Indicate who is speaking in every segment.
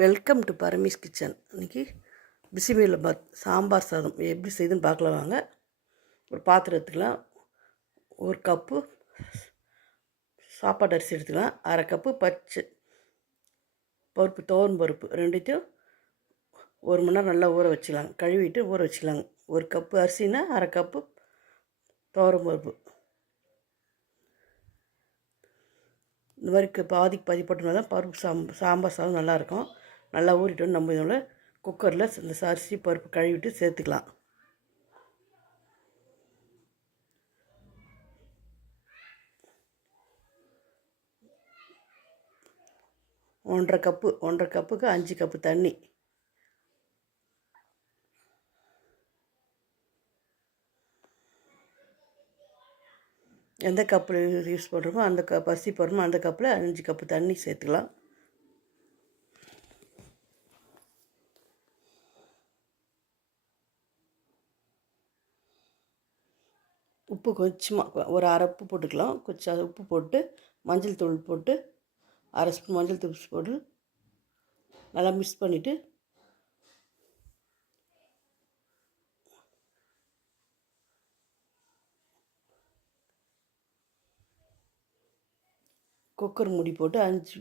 Speaker 1: Welcome to பரமீஸ் kitchen. இன்னைக்கு பிசிமீல பாத் சாம்பார் சாதம். எப்படி செய்யுதுன்னு பார்க்கலாம் வாங்க. ஒரு பாத்திரம் எடுத்துக்கலாம். ஒரு கப்பு சாப்பாடு அரிசி எடுத்துக்கலாம். அரை கப்பு பச்சை பருப்பு துவரம் பருப்பு ரெண்டுத்தையும் ஒரு மணி நேரம் நல்லா ஊற வச்சுக்கலாம். கழுவிட்டு ஊற வச்சுக்கலாங்க ஒரு கப்பு அரிசினா அரை கப்பு துவரம் பருப்பு. இந்த மாதிரி பாதிக்கு பாதி போட்டோம்னா தான் பருப்பு சாம் சாம்பார் சாதம் நல்லாயிருக்கும் நல்லா ஊறிட்டோம் நம்ம இதோட குக்கரில் இந்த அரிசி பருப்பு கழுவிட்டு சேர்த்துக்கலாம். ஒன்றரை கப்பு ஒன்றரை கப்புக்கு அஞ்சு கப்பு தண்ணி. எந்த கப்பில் யூஸ் பண்ணுறோமோ அந்த கப் அரிசி போடுறோமோ அந்த கப்பில் அஞ்சு கப்பு தண்ணி சேர்த்துக்கலாம். உப்பு கொஞ்சமாக ஒரு அரை உப்பு போட்டுக்கலாம். கொஞ்சம் உப்பு போட்டு மஞ்சள் தூள் போட்டு அரை ஸ்பூன் மஞ்சள் தூள் போட்டு நல்லா மிக்ஸ் பண்ணிவிட்டு குக்கர் மூடி போட்டு அஞ்சு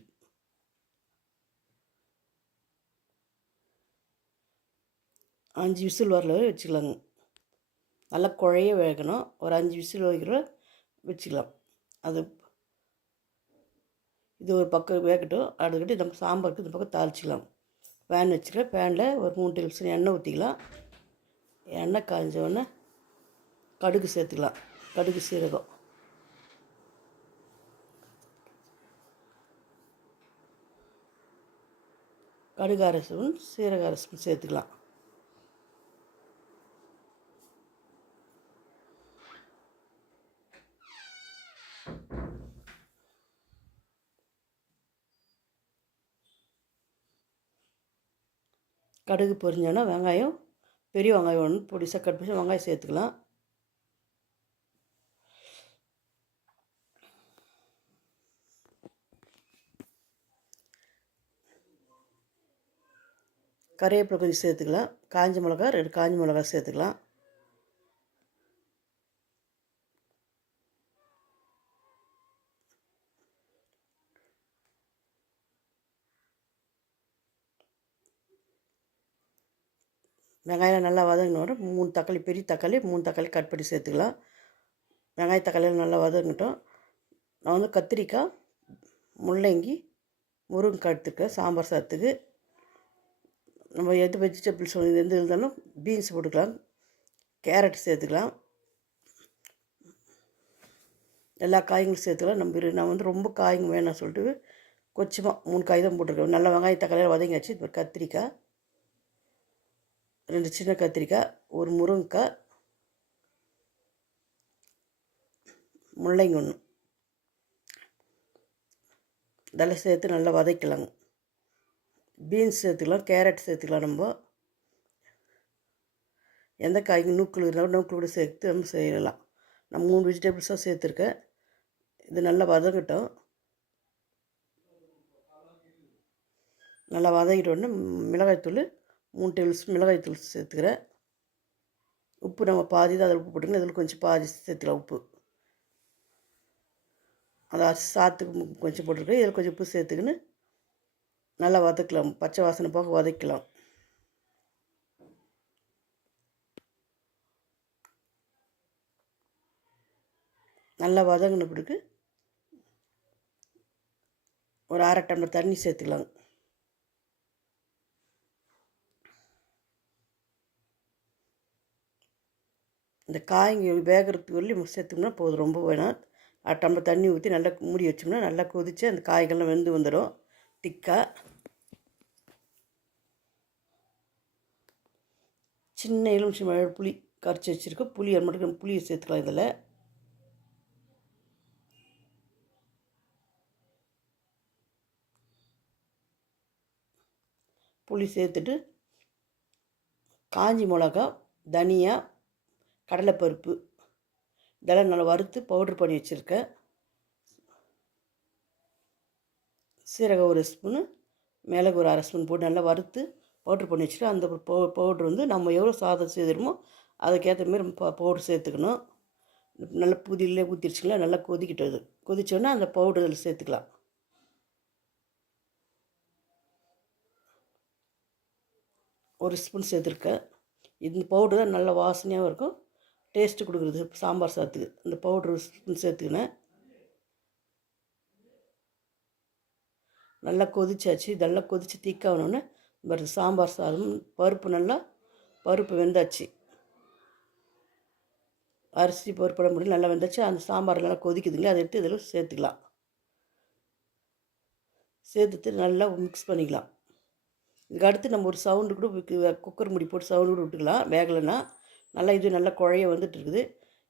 Speaker 1: அஞ்சு விசில் வரல வச்சுக்கலாங்க. நல்லா குழைய வேகணும். ஒரு அஞ்சு விசில் வைக்கிற வச்சுக்கலாம். அது இது ஒரு பக்கம் வேகட்டும். அடுத்துக்கிட்டு நம்ம சாம்பாருக்கு இந்த பக்கம் தாளிச்சிக்கலாம். பேன் வச்சுக்கலாம் பேனில் ஒரு மூணு டேபிள் ஸ்பூன் எண்ணெய் ஊற்றிக்கலாம் எண்ணெய் காய்ஞ்சோடனே கடுகு சேர்த்துக்கலாம். கடுகு சீரகம். கடுகு அரை ஸ்பூன் சீரக அரை ஸ்பூன் சேர்த்துக்கலாம். கடுகு பொரிஞ்சோன்னா வெங்காயம் பெரிய வெங்காயம் ஒன்று பொடிசாக கட் பண்ணி வெங்காயம் சேர்த்துக்கலாம். கருவேப்பிலை கொஞ்சம் சேர்த்துக்கலாம். காஞ்ச மிளகா ரெண்டு காஞ்ச மிளகா சேர்த்துக்கலாம். வெங்காயம் நல்லா வதங்கினோட மூணு தக்காளி பெரிய தக்காளி மூணு தக்காளி கட் பண்ணி சேர்த்துக்கலாம். வெங்காய தக்காளியில் நல்லா வதங்கட்டும். நான் வந்து கத்திரிக்காய் முள்ளங்கி முருங்கைக்காய் எடுத்துருக்கேன் சாம்பார் சாதத்துக்கு. நம்ம எது வெஜிடபிள்ஸ் எந்த இருந்தாலும் பீன்ஸ் போட்டுக்கலாம். கேரட் சேர்த்துக்கலாம். எல்லா காய்களும் சேர்த்துக்கலாம். நம்ம நான் வந்து ரொம்ப காய்ங்க வேணாம் சொல்லிட்டு கொஞ்சமாக மூணு காய் தான் போட்டிருக்கேன். நல்லா வெங்காயம் தக்காளியில் வதங்கியாச்சு. இப்போ கத்திரிக்காய். ரெண்டு சின்ன கத்திரிக்காய் ஒரு முருங்கைக்காய் முள்ளங்கி ஒன்று இதெல்லாம் சேர்த்து நல்லா வதக்கலாங்க பீன்ஸ் சேர்த்துக்கலாம் கேரட் சேர்த்துக்கலாம் நம்ம. எந்த காய்க்கு நூக்கள் இருந்தாலும் நூக்கள் கூட சேர்த்து நம்ம செய்யலாம். நான் மூணு வெஜிடபிள்ஸாக சேர்த்துருக்கேன். இது நல்லா வதங்கட்டும். நல்லா வதங்கிட்டோடனே மிளகாய்த்தூள் மூணு டேபிள் ஸ்பூன் மிளகாய்த்தூள் சேர்த்துக்கிறேன். உப்பு நம்ம பாதி தான் அதில் உப்பு போட்டுக்கணும். இதில் கொஞ்சம் பாதி சேர்த்துக்கலாம் உப்பு. அந்த அரிசி சாத்துக்கு கொஞ்சம் போட்டிருக்கேன். இதில் கொஞ்சம் உப்பு சேர்த்துக்கின்னு நல்லா வதக்கலாம். பச்சை வாசனை போக வதக்கலாம். நல்லா வதங்கின பிறகு ஒரு அரை டம்ளர் தண்ணி சேர்த்துக்கலாம். இந்த காய்ங்க வேகிறதுக்கு வரலையும் சேர்த்தோம்னா போதும். ரொம்ப வேணாம். அரை டம்ளர் தண்ணி ஊற்றி நல்லா மூடி வச்சோம்னா நல்லா கொதித்து அந்த காய்கள்லாம் வெந்து வந்துடும். திக்காக சின்ன எலுமிச்சை மழை புளி கரைச்சி வச்சுருக்கோம் புளி அது மட்டும் புளியை சேர்த்துக்கலாம் இதில். புளி சேர்த்துட்டு காஞ்சி மிளகா தனியாக கடலைப்பருப்பு. இதெல்லாம் நல்லா வறுத்து பவுட்ரு பண்ணி வச்சுருக்கேன். சீரகம் ஒரு ஸ்பூனு மிளகு ஒரு அரை ஸ்பூன் போட்டு நல்லா வறுத்து பவுட்ரு பண்ணி வச்சுட்டு அந்த பவு பவுட்ரு வந்து நம்ம எவ்வளோ சாதம் செய்திருமோ அதுக்கேற்ற மாரி ப பவுட்ரு சேர்த்துக்கணும். நல்லா புதியிலே ஊற்றிடுச்சுங்களா நல்லா கொதிக்கிட்டது. கொதிச்சோன்னா அந்த பவுடர் அதில் சேர்த்துக்கலாம். ஒரு ஸ்பூன் சேர்த்துருக்கேன். இந்த பவுடர் தான் நல்லா வாசனையாகவும் இருக்கும். டேஸ்ட்டு கொடுக்குறது சாம்பார் சாத்துக்கு இந்த பவுட்ரு சேர்த்துக்கினேன் நல்லா கொதிச்சாச்சு. இதெல்லாம் கொதித்து திக்காகணுன்னு பரு சாம்பார் சாதம் பருப்பு நல்லா பருப்பு வெந்தாச்சு. அரிசி பருப்பு முடியும் நல்லா வெந்தாச்சு. அந்த சாம்பார் நல்லா கொதிக்குதுங்களா? அதை எடுத்து இதில் சேர்த்துக்கலாம். சேர்த்துட்டு நல்லா மிக்ஸ் பண்ணிக்கலாம். இதுக்கு அடுத்து நம்ம ஒரு சவுண்டு கூட குக்கர் முடி போட்டு சவுண்டு கூட விட்டுக்கலாம். வேகலைன்னா. நல்லா இது நல்லா குழைய வந்துட்டு இருக்குது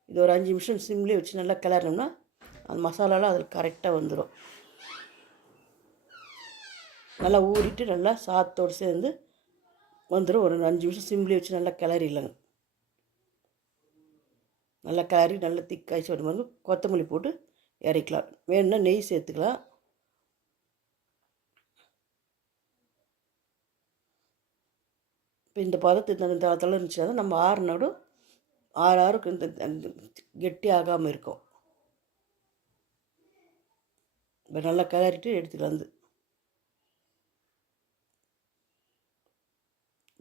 Speaker 1: இது ஒரு அஞ்சு நிமிஷம் சிம்லேயே வச்சு நல்லா கிளறினோம்னா அந்த மசாலாலாம் அதில் கரெக்டாக வந்துடும் நல்லா ஊறிட்டு நல்லா சாத்தோடு சேர்ந்து வந்துடும் ஒரு அஞ்சு நிமிஷம் சிம்லேயே வச்சு நல்லா கிளறிடலாங்க நல்லா கிளறி நல்லா திக்காய்ச்சி வரும்போது கொத்தமல்லி போட்டு இறக்கலாம் வேணும்னா நெய் சேர்த்துக்கலாம். இப்போ இந்த பதத்து இந்த தளத்தில் இருந்துச்சுன்னா தான் நம்ம ஆறுனோட ஆறு ஆறுக்கு இந்த கெட்டி ஆகாமல் இருக்கும். இப்போ நல்லா கிளறிட்டு எடுத்துக்கலாம் வந்து.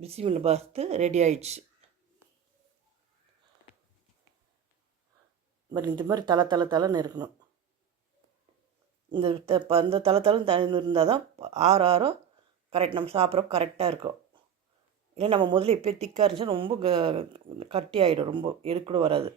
Speaker 1: பிசிமில் பார்த்து ரெடி ஆயிடுச்சு. மாதிரி இந்த மாதிரி தலை தலை தலைன்னு இருக்கணும். இந்த இந்த தலை தலைன்னு தண்ணி இருந்தால் தான் ஆறு ஆறோ கரெக்ட் நம்ம சாப்பிட்றப்ப கரெக்டாக இருக்கும். இல்லை நம்ம முதல்ல இப்போ திக்காக இருந்துச்சுன்னா ரொம்ப க கட்டி ஆகிடும் ரொம்ப எடுக்கூட வராது.